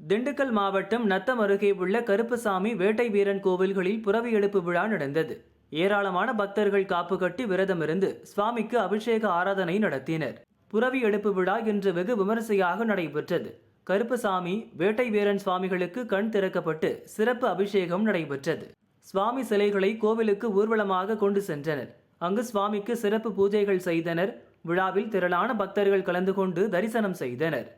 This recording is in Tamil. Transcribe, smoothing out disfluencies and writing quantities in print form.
திண்டுக்கல் மாவட்டம் நத்தம் அருகே உள்ள கருப்பசாமி வேட்டை வீரன் கோவில்களில் புரவி எடுப்பு விழா நடந்தது. ஏராளமான பக்தர்கள் காப்பு கட்டி விரதமிருந்து சுவாமிக்கு அபிஷேக ஆராதனை நடத்தினர். புரவி எடுப்பு விழா இன்று வெகு விமரிசையாக நடைபெற்றது. கருப்பசாமி வேட்டை வீரன் சுவாமிகளுக்கு கண் திறக்கப்பட்டு சிறப்பு அபிஷேகம் நடைபெற்றது. சுவாமி சிலைகளை கோவிலுக்கு ஊர்வலமாக கொண்டு சென்றனர். அங்கு சுவாமிக்கு சிறப்பு பூஜைகள் செய்தனர். விழாவில் திரளான பக்தர்கள் கலந்து கொண்டு தரிசனம் செய்தனர்.